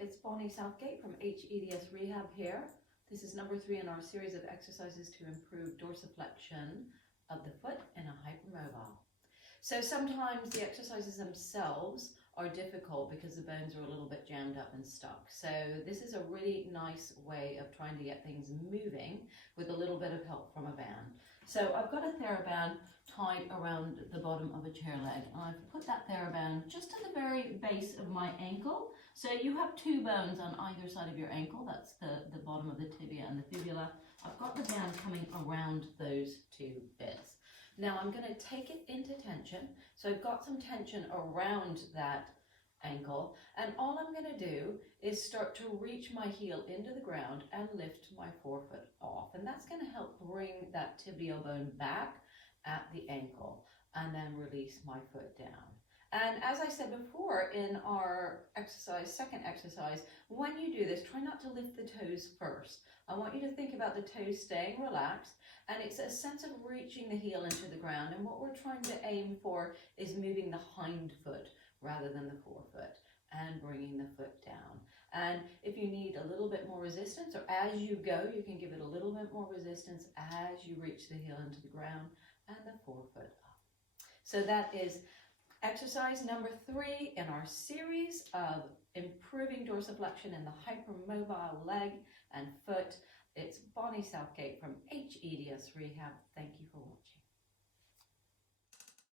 it's Bonnie Southgate from hEDS Rehab here. This is number 3 in our series of exercises to improve dorsiflexion of the foot in a hypermobile. So sometimes the exercises themselves are difficult because the bones are a little bit jammed up and stuck. So this is a really nice way of trying to get things moving with a little bit of help from a band. So I've got a TheraBand tied around the bottom of a chair leg, and I've put that TheraBand just at the very base of my ankle. So you have 2 bones on either side of your ankle. That's the bottom of the tibia and the fibula. I've got the band coming around those 2 bits. Now I'm going to take it into tension. So I've got some tension around that ankle, and all I'm going to do is start to reach my heel into the ground and lift my forefoot off, and that's going to help bring that tibial bone back at the ankle and then release my foot down. And as I said before in our exercise, second exercise, when you do this, try not to lift the toes first. I want you to think about the toes staying relaxed, and it's a sense of reaching the heel into the ground, and what we're trying to aim for is moving the hind foot rather than the forefoot and bringing the foot down. And if you need a little bit more resistance, or as you go, you can give it a little bit more resistance as you reach the heel into the ground and the forefoot up. So that is exercise number 3 in our series of improving dorsiflexion in the hypermobile leg and foot. It's Bonnie Southgate from hEDS Rehab. Thank you for watching.